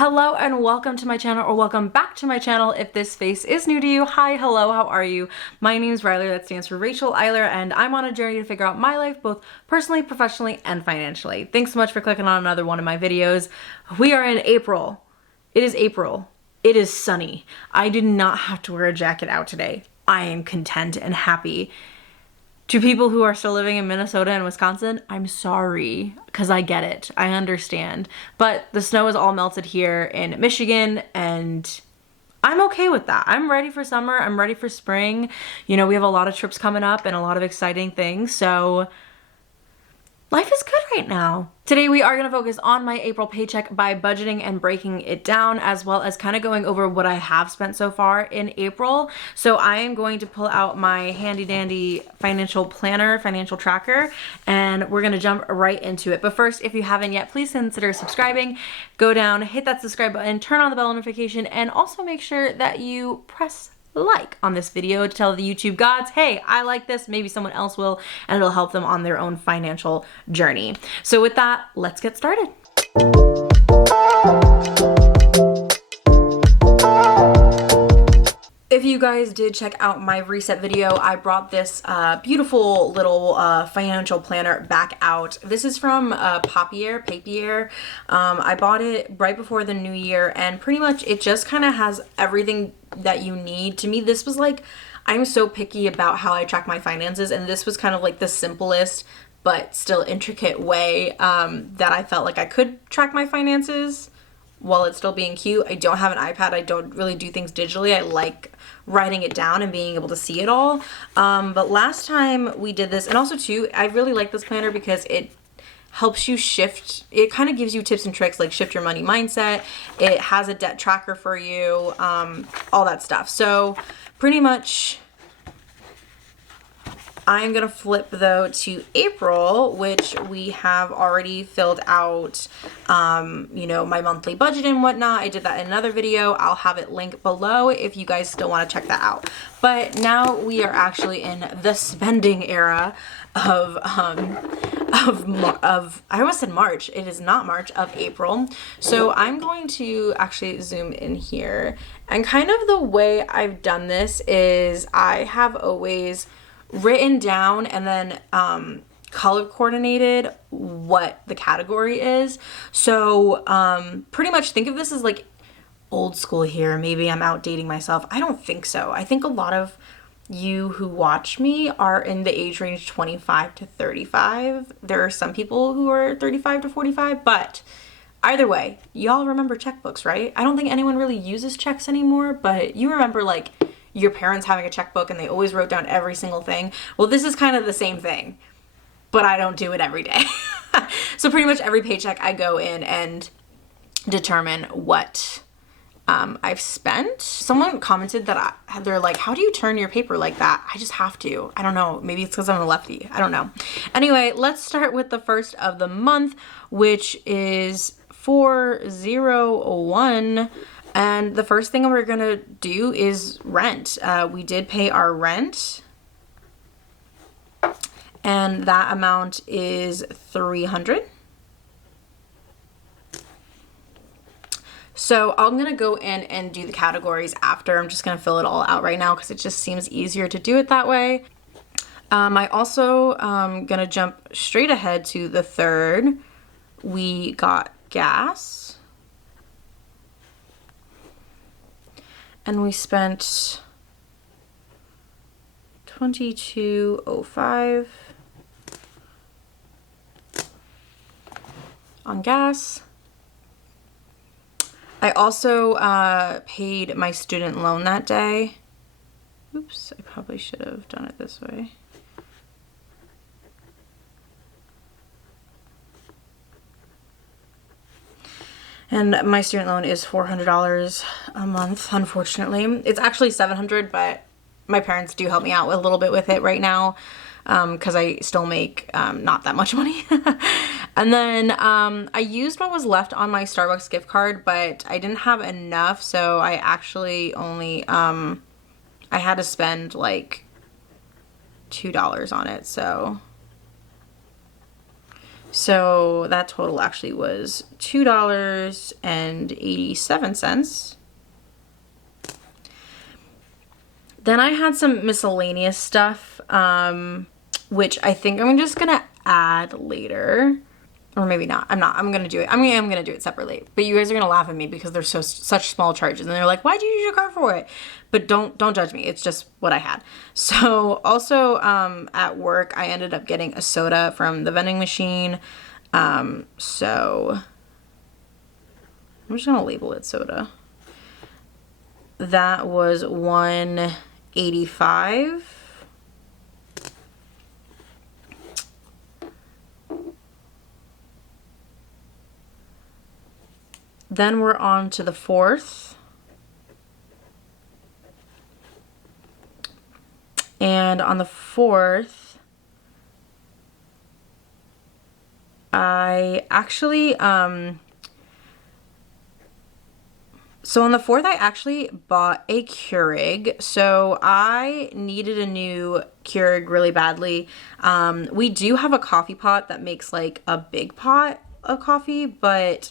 Hello and welcome to my channel, or welcome back to my channel if this face is new to you. Hi, hello, how are you? My name is Riley, that stands for Rachel Eyler, and I'm on a journey to figure out my life both personally, professionally, and financially. Thanks so much for clicking on another one of my videos. We are in April. It is April. It is sunny. I did not have to wear a jacket out today. I am content and happy. To people who are still living in Minnesota and Wisconsin, I'm sorry, because I get it. I understand. But the snow is all melted here in Michigan, and I'm okay with that. I'm ready for summer. I'm ready for spring. You know, we have a lot of trips coming up and a lot of exciting things, so life is good right now. Today we are going to focus on my April paycheck by budgeting and breaking it down, as well as kind of going over what I have spent so far in April. So I am going to pull out my handy dandy financial planner, financial tracker, and we're going to jump right into it. But first, if you haven't yet, please consider subscribing. Go down, hit that subscribe button, turn on the bell notification, and also make sure that you press like on this video to tell the YouTube gods, hey, I like this, maybe someone else will, and it'll help them on their own financial journey. So with that, let's get started. If you guys did check out my reset video, I brought this beautiful little financial planner back out. This is from Papier. I bought it right before the new year, and pretty much it just kind of has everything that you need. To me, this was like, I'm so picky about how I track my finances, and this was kind of like the simplest but still intricate way that I felt like I could track my finances while it's still being cute. I don't have an iPad. I don't really do things digitally. I like writing it down and being able to see it all. But last time we did this, and also too, I really like this planner because it helps you shift. It kind of gives you tips and tricks, like shift your money mindset. It has a debt tracker for you, all that stuff. So pretty much I'm gonna flip though to April, which we have already filled out, you know, my monthly budget and whatnot. I did that in another video. I'll have it linked below if you guys still want to check that out. But now we are actually in the spending era of I almost said March. It is not March, of April. So I'm going to actually zoom in here, and kind of the way I've done this is I have always written down and then color coordinated what the category is. So pretty much think of this as like old school here. Maybe I'm outdating myself. I don't think so. I think a lot of you who watch me are in the age range 25 to 35. There are some people who are 35 to 45, but either way, y'all remember checkbooks, right? I don't think anyone really uses checks anymore, but you remember like your parents having a checkbook and they always wrote down every single thing. Well, this is kind of the same thing, but I don't do it every day. So pretty much every paycheck I go in and determine what I've spent. Someone commented that they're like, how do you turn your paper like that? I just have to. I don't know. Maybe it's because I'm a lefty. I don't know. Anyway, let's start with the first of the month, which is 401. And the first thing we're gonna do is rent. We did pay our rent, and that amount is $300. So I'm gonna go in and do the categories after. I'm just gonna fill it all out right now because it just seems easier to do it that way. I also gonna jump straight ahead to the third. We got gas, and we spent $22.05 on gas. I also paid my student loan that day. Oops, I probably should have done it this way. And my student loan is $400 a month, unfortunately. It's actually $700, but my parents do help me out a little bit with it right now because I still make not that much money. And then I used what was left on my Starbucks gift card, but I didn't have enough, so I actually only, I had to spend like $2 on it, so So that total actually was $2.87. Then I had some miscellaneous stuff, which I think I'm just gonna add later. Or maybe not. I'm not. I'm gonna do it. I mean, I'm gonna do it separately. But you guys are gonna laugh at me because they're such small charges, and they're like, "Why'd you use your card for it?" But don't judge me. It's just what I had. So also at work, I ended up getting a soda from the vending machine. So I'm just gonna label it soda. That was $1.85. Then we're on to the 4th. And on the 4th, I actually, so on the 4th, I actually bought a Keurig. So I needed a new Keurig really badly. We do have a coffee pot that makes like a big pot of coffee, but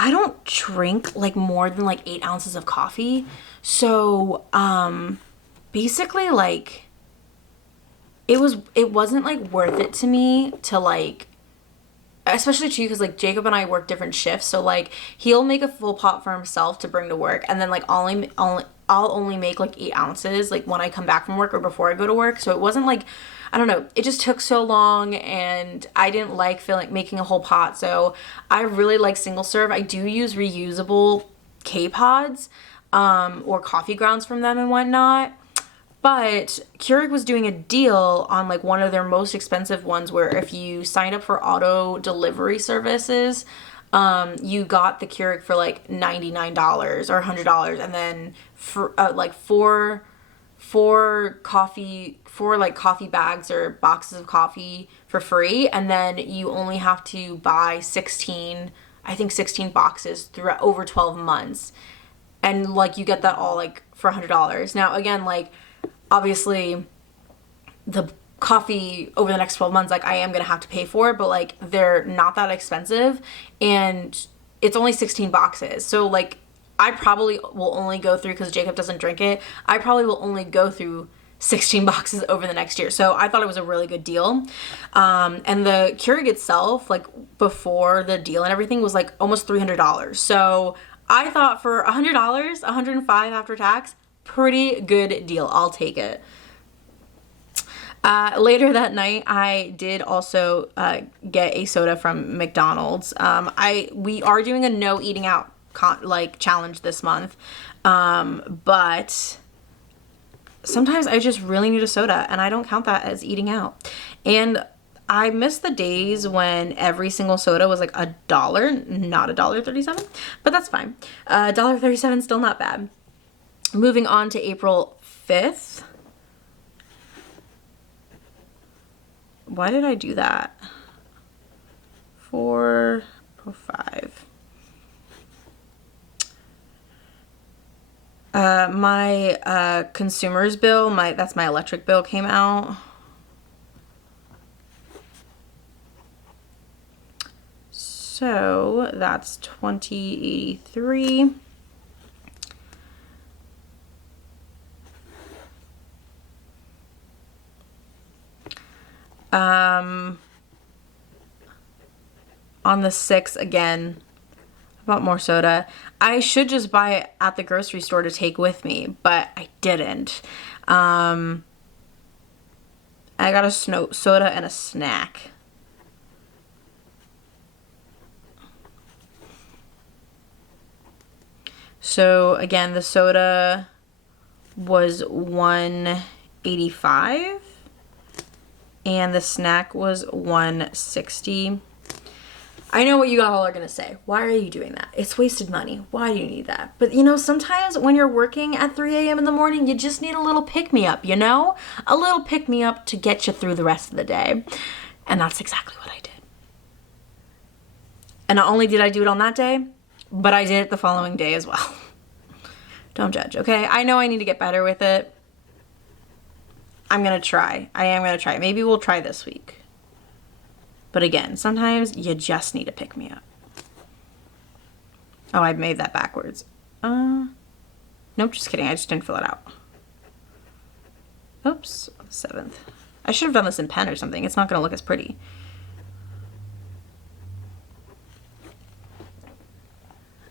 I don't drink like more than like 8 ounces of coffee. So, basically like it wasn't like worth it to me to like, especially to you, because like Jacob and I work different shifts. So like he'll make a full pot for himself to bring to work. And then like I'll only make like 8 ounces like when I come back from work or before I go to work. So it wasn't like, I don't know, it just took so long and I didn't like making a whole pot. So I really like single serve. I do use reusable K-Pods or coffee grounds from them and whatnot. But Keurig was doing a deal on like one of their most expensive ones where if you signed up for auto delivery services, you got the Keurig for like $99 or $100, and then for like four coffee bags or boxes of coffee for free, and then you only have to buy 16 boxes throughout over 12 months, and like you get that all like for $100. Now again, like obviously the coffee over the next 12 months, like I am gonna have to pay for it, but like they're not that expensive and it's only 16 boxes. So like I probably will only go through, because Jacob doesn't drink it, I probably will only go through 16 boxes over the next year. So I thought it was a really good deal. And the Keurig itself, like before the deal and everything, was like almost $300. So I thought for $100, $105 after tax, pretty good deal. I'll take it. Later that night, I did also get a soda from McDonald's. We are doing a no eating out challenge this month, but sometimes I just really need a soda, and I don't count that as eating out. And I miss the days when every single soda was like $1, not $1.37, but that's fine. $1.37 still not bad. Moving on to April 5th. Why did I do that? 405. My consumer's bill, that's my electric bill, came out. So that's $20.83. On the 6th, again, I bought more soda. I should just buy it at the grocery store to take with me, but I didn't. I got a soda and a snack. So again, the soda was $1.85 and the snack was $1.60. I know what you all are gonna say. Why are you doing that? It's wasted money. Why do you need that? But you know, sometimes when you're working at 3 a.m. in the morning, you just need a little pick-me-up, you know? A little pick-me-up to get you through the rest of the day. And that's exactly what I did. And not only did I do it on that day, but I did it the following day as well. Don't judge, okay? I know I need to get better with it. I'm gonna try. I am gonna try. Maybe we'll try this week. But again, sometimes you just need to pick me up. Oh, I made that backwards. Nope, just kidding. I just didn't fill it out. Oops, 7th. I should have done this in pen or something. It's not going to look as pretty.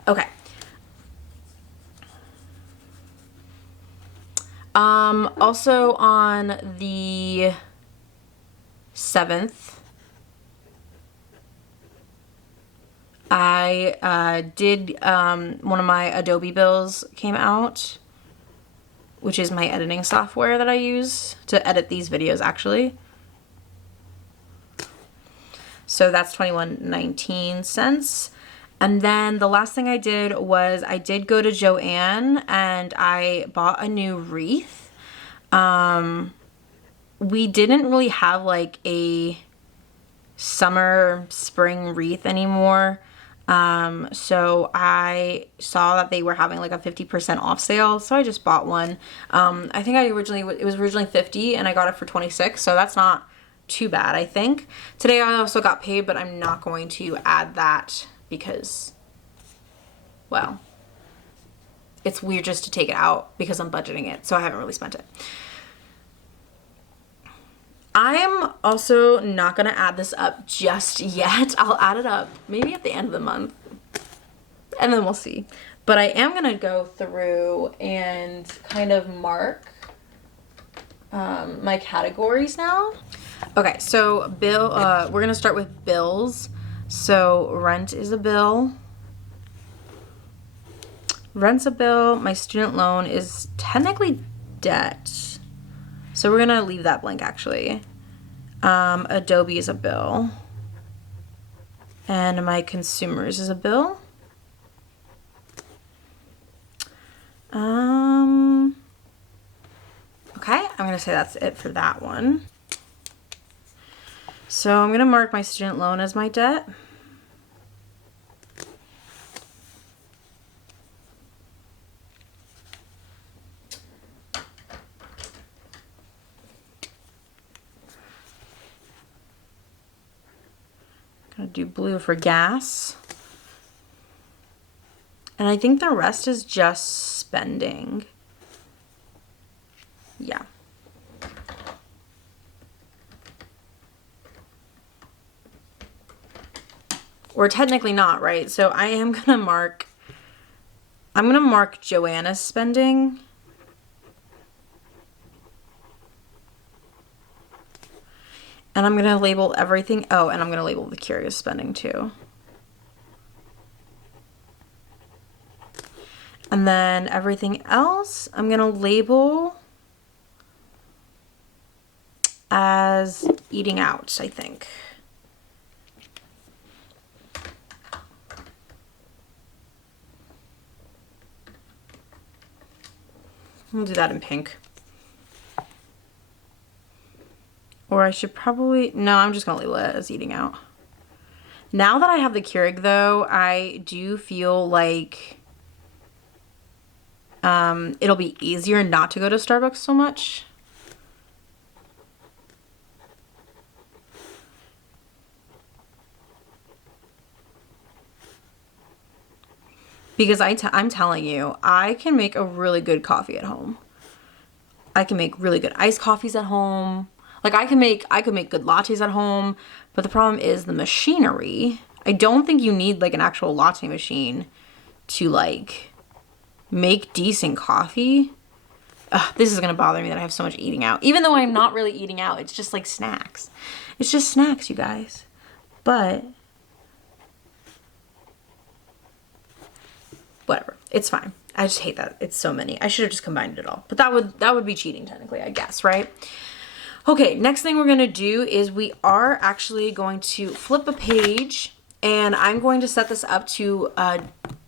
Okay. Also on the 7th, I did, one of my Adobe bills came out, which is my editing software that I use to edit these videos actually. So that's 21.19 cents. And then the last thing I did was I did go to Joann and I bought a new wreath. We didn't really have like a summer, spring wreath anymore. So I saw that they were having like a 50% off sale. So I just bought one. I think it was originally 50 and I got it for 26. So that's not too bad, I think. Today I also got paid, but I'm not going to add that because, well, it's weird just to take it out because I'm budgeting it. So I haven't really spent it. I'm also not going to add this up just yet. I'll add it up maybe at the end of the month and then we'll see. But I am going to go through and kind of mark my categories now. Okay, so we're going to start with bills. So rent is a bill. Rent's a bill. My student loan is technically debt. So we're gonna leave that blank actually. Adobe is a bill. And my consumers is a bill. Okay, I'm gonna say that's it for that one. So I'm gonna mark my student loan as my debt. Gonna do blue for gas. And I think the rest is just spending. Yeah. Or technically not, right? So I am gonna mark, I'm gonna mark Joanna's spending. And I'm gonna label everything, oh, and I'm gonna label the curious spending too. And then everything else, I'm gonna label as eating out, I think. We'll do that in pink. Or I should probably, no, I'm just gonna label it as eating out. Now that I have the Keurig though, I do feel like it'll be easier not to go to Starbucks so much. Because I'm telling you, I can make a really good coffee at home. I can make really good iced coffees at home. Like I could make good lattes at home, but the problem is the machinery. I don't think you need like an actual latte machine to like make decent coffee. Ugh, this is gonna bother me that I have so much eating out. Even though I'm not really eating out, it's just like snacks. It's just snacks, you guys. But whatever, it's fine. I just hate that it's so many. I should have just combined it all. But that would be cheating technically, I guess, right? Okay, next thing we're gonna do is we are actually going to flip a page and I'm going to set this up to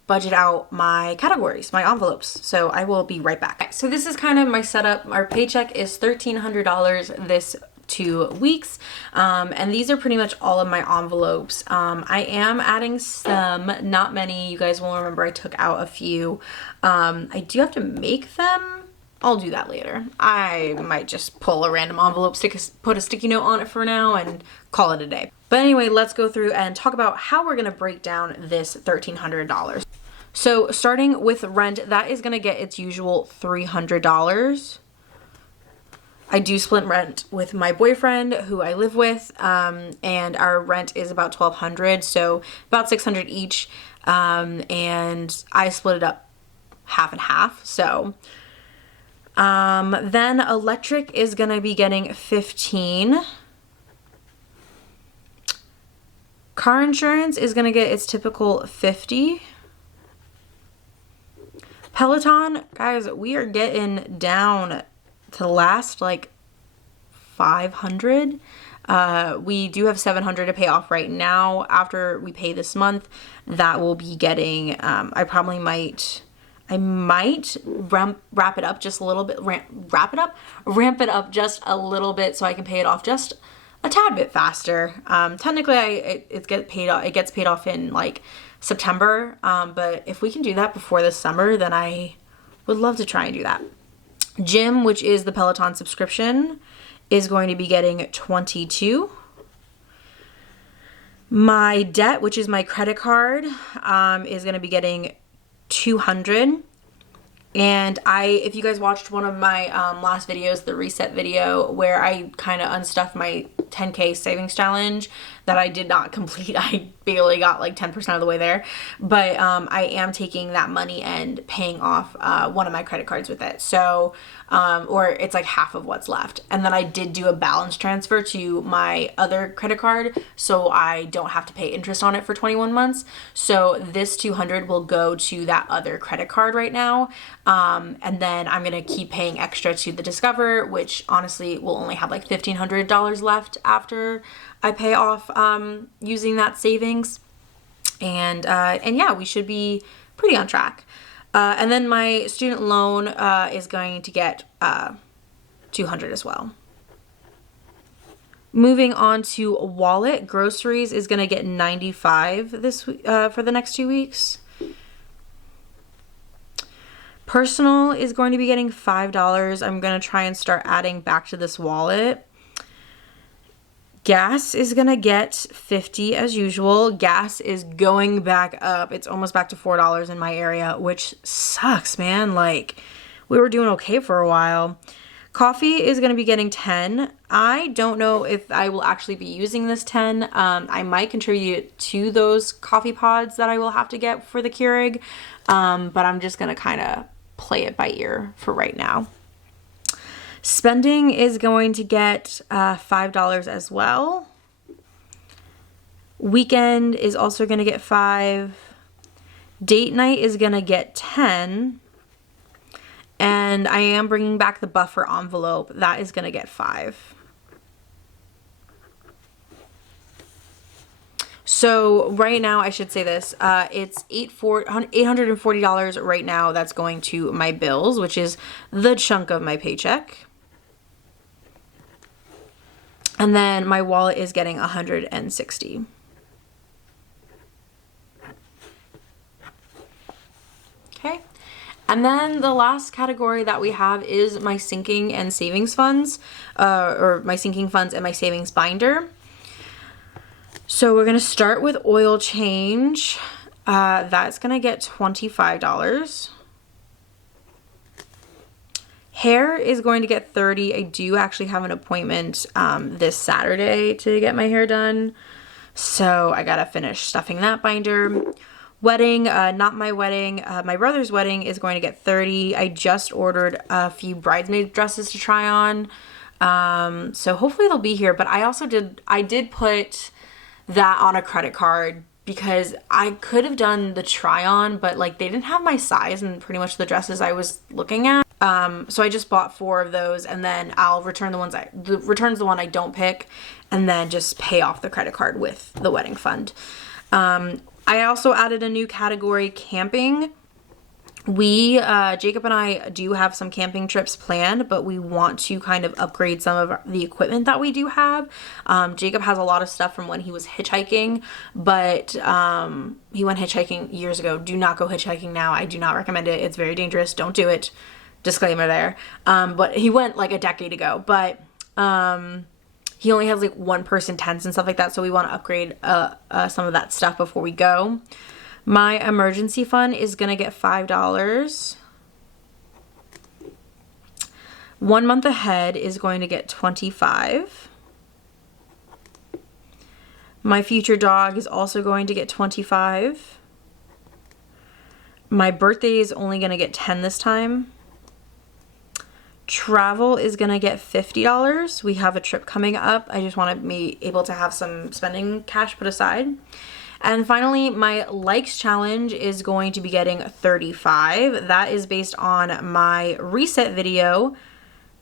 budget out my categories, my envelopes. So I will be right back. Okay, so this is kind of my setup. Our paycheck is $1,300 this 2 weeks. And these are pretty much all of my envelopes. I am adding some, not many. You guys will remember I took out a few. I do have to make them. I'll do that later. I might just pull a random envelope, put a sticky note on it for now and call it a day. But anyway, let's go through and talk about how we're gonna break down this $1,300. So starting with rent, that is gonna get its usual $300. I do split rent with my boyfriend who I live with, and our rent is about $1,200, so about $600 each, and I split it up half and half. So then electric is gonna be getting 15. Car insurance is gonna get its typical 50. Peloton, guys, we are getting down to the last like 500. We do have 700 to pay off right now. After we pay this month, that will be getting, I might wrap it up just a little bit, ramp it up just a little bit so I can pay it off just a tad bit faster. Technically it gets paid off in like September, but if we can do that before the summer, then I would love to try and do that. Gym, which is the Peloton subscription, is going to be getting 22. My debt, which is my credit card, is going to be getting 200. And if you guys watched one of my last videos, the reset video, where I kind of unstuffed my 10K savings challenge that I did not complete. I barely got like 10% of the way there, but I am taking that money and paying off one of my credit cards with it. So, or it's like half of what's left. And then I did do a balance transfer to my other credit card, so I don't have to pay interest on it for 21 months. So this 200 will go to that other credit card right now. And then I'm going to keep paying extra to the Discover, which honestly will only have like $1,500 left after I pay off using that savings. And yeah, we should be pretty on track. And then my student loan is going to get 200 as well. Moving on to wallet, groceries is going to get 95 this for the next 2 weeks. Personal is going to be getting $5. I'm going to try and start adding back to this wallet. Gas is going to get 50 as usual. Gas is going back up. It's almost back to $4 in my area, which sucks, man. Like, we were doing okay for a while. Coffee is going to be getting 10. I don't know if I will actually be using this 10. I might contribute to those coffee pods that I will have to get for the Keurig, but I'm just going to kind of play it by ear for right now. Spending is going to get $5 as well. Weekend is also going to get 5. Date night is going to get 10. And I am bringing back the buffer envelope. That is going to get 5. So right now, I should say this, it's $840 right now that's going to my bills, which is the chunk of my paycheck. And then my wallet is getting 160. Okay. And then the last category that we have is my sinking and savings funds, or my sinking funds and my savings binder. So we're going to start with oil change. That's going to get $25. Hair is going to get 30. I do actually have an appointment this Saturday to get my hair done, so I gotta finish stuffing that binder. Wedding, not my wedding, my brother's wedding is going to get 30. I just ordered a few bridesmaid dresses to try on, so hopefully they'll be here. But I did put that on a credit card because I could have done the try on, but like they didn't have my size and pretty much the dresses I was looking at. So I just bought 4 of those, and then I'll return returns the one I don't pick, and then just pay off the credit card with the wedding fund. I also added a new category, camping. Jacob and I do have some camping trips planned, but we want to kind of upgrade some of the equipment that we do have. Jacob has a lot of stuff from when he was hitchhiking, but he went hitchhiking years ago. Do not go hitchhiking now. I do not recommend it. It's very dangerous. Don't do it. Disclaimer there. But he went like a decade ago. But he only has like 1-person tents and stuff like that, so we want to upgrade some of that stuff before we go. My emergency fund is gonna get $5. 1 month ahead is going to get $25. My future dog is also going to get $25. My birthday is only going to get $10 this time. Travel is going to get $50. We have a trip coming up. I just want to be able to have some spending cash put aside. And finally, my likes challenge is going to be getting 35. That is based on my reset video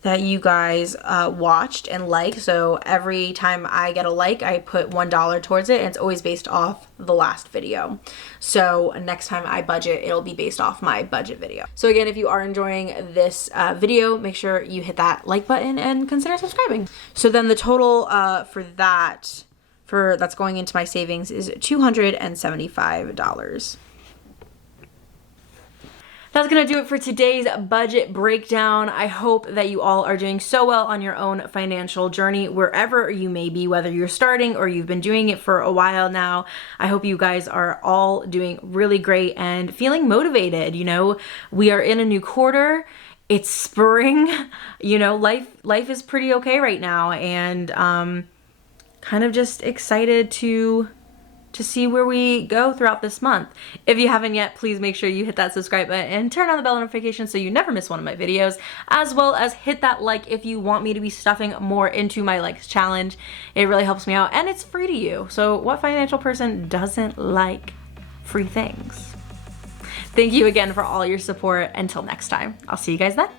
that you guys watched and liked. So every time I get a like, I put $1 towards it, and it's always based off the last video. So next time I budget, it'll be based off my budget video. So again, if you are enjoying this video, make sure you hit that like button and consider subscribing. So then the total for that's going into my savings is $275. That's gonna do it for today's budget breakdown. I hope that you all are doing so well on your own financial journey, wherever you may be, whether you're starting or you've been doing it for a while now. I hope you guys are all doing really great and feeling motivated. You know, we are in a new quarter. It's spring. You know, life is pretty okay right now, and kind of just excited to see where we go throughout this month. If you haven't yet, please make sure you hit that subscribe button and turn on the bell notification so you never miss one of my videos, as well as hit that like if you want me to be stuffing more into my likes challenge. It really helps me out, and it's free to you. So what financial person doesn't like free things? Thank you again for all your support. Until next time, I'll see you guys then.